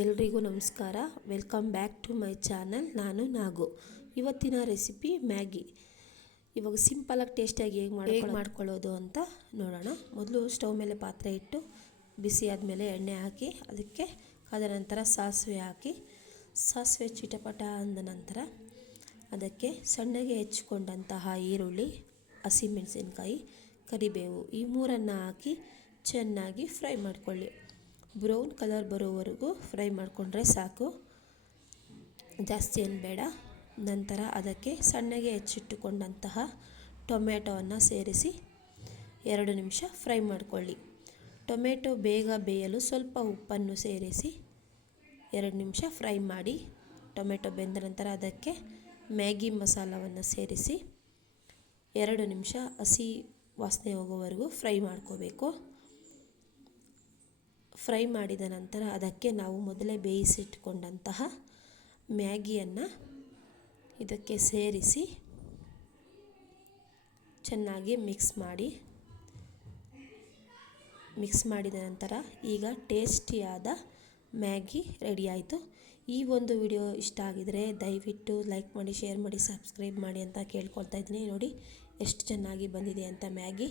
ಎಲ್ರಿಗೂ ನಮಸ್ಕಾರ. Welcome back to my channel. ನಾನು ನಾಗು. ಇವತ್ತಿನ ರೆಸಿಪಿ ಮ್ಯಾಗಿ. ಇವಾಗ ಸಿಂಪಲಾಗಿ ಟೇಸ್ಟಿಯಾಗಿ ಹೇಗೆ ಮಾಡ್ಕೊಳ್ಳೋದು ಅಂತ ನೋಡೋಣ. ಮೊದಲು ಸ್ಟವ್ ಮೇಲೆ ಪಾತ್ರೆ ಇಟ್ಟು ಬಿಸಿ ಆದಮೇಲೆ ಎಣ್ಣೆ ಹಾಕಿ ಅದಕ್ಕೆ ಕಾದ ನಂತರ ಸಾಸಿವೆ ಹಾಕಿ ಸಾಸಿವೆ ಚಿಟಪಟ ಅಂದ ನಂತರ ಅದಕ್ಕೆ ಸಣ್ಣಗೆ ಹೆಚ್ಚಿಕೊಂಡಂತಹ ಈರುಳ್ಳಿ, ಹಸಿಮೆಣಸಿನಕಾಯಿ, ಕರಿಬೇವು ಈ ಮೂರನ್ನು ಹಾಕಿ ಚೆನ್ನಾಗಿ ಫ್ರೈ ಮಾಡಿಕೊಳ್ಳಿ. ಬ್ರೌನ್ ಕಲರ್ ಬರೋವರೆಗೂ ಫ್ರೈ ಮಾಡಿಕೊಂಡ್ರೆ ಸಾಕು, ಜಾಸ್ತಿ ಏನು ಬೇಡ. ನಂತರ ಅದಕ್ಕೆ ಸಣ್ಣಗೆ ಹೆಚ್ಚಿಟ್ಟುಕೊಂಡಂತಹ ಟೊಮೆಟೊವನ್ನು ಸೇರಿಸಿ 2 ನಿಮಿಷ ಫ್ರೈ ಮಾಡಿಕೊಳ್ಳಿ. ಟೊಮೆಟೊ ಬೇಗ ಬೇಯಲು ಸ್ವಲ್ಪ ಉಪ್ಪನ್ನು ಸೇರಿಸಿ 2 ನಿಮಿಷ ಫ್ರೈ ಮಾಡಿ. ಟೊಮೆಟೊ ಬೆಂದ ನಂತರ ಅದಕ್ಕೆ ಮ್ಯಾಗಿ ಮಸಾಲವನ್ನು ಸೇರಿಸಿ 2 ನಿಮಿಷ ಹಸಿ ವಾಸನೆ ಹೋಗೋವರೆಗೂ ಫ್ರೈ ಮಾಡ್ಕೋಬೇಕು. ಫ್ರೈ ಮಾಡಿದ ನಂತರ ಅದಕ್ಕೆ ನಾವು ಮೊದಲೇ ಬೇಯಿಸಿಟ್ಕೊಂಡಂತಹ ಮ್ಯಾಗಿಯನ್ನು ಇದಕ್ಕೆ ಸೇರಿಸಿ ಚೆನ್ನಾಗಿ ಮಿಕ್ಸ್ ಮಾಡಿದ ನಂತರ ಈಗ ಟೇಸ್ಟಿಯಾದ ಮ್ಯಾಗಿ ರೆಡಿ ಆಯಿತು. ಈ ಒಂದು ವಿಡಿಯೋ ಇಷ್ಟ ಆಗಿದರೆ ದಯವಿಟ್ಟು ಲೈಕ್ ಮಾಡಿ, ಶೇರ್ ಮಾಡಿ, ಸಬ್ಸ್ಕ್ರೈಬ್ ಮಾಡಿ ಅಂತ ಕೇಳ್ಕೊಳ್ತಾ ಇದ್ದೀನಿ. ನೋಡಿ ಎಷ್ಟು ಚೆನ್ನಾಗಿ ಬಂದಿದೆ ಅಂತ ಮ್ಯಾಗಿ.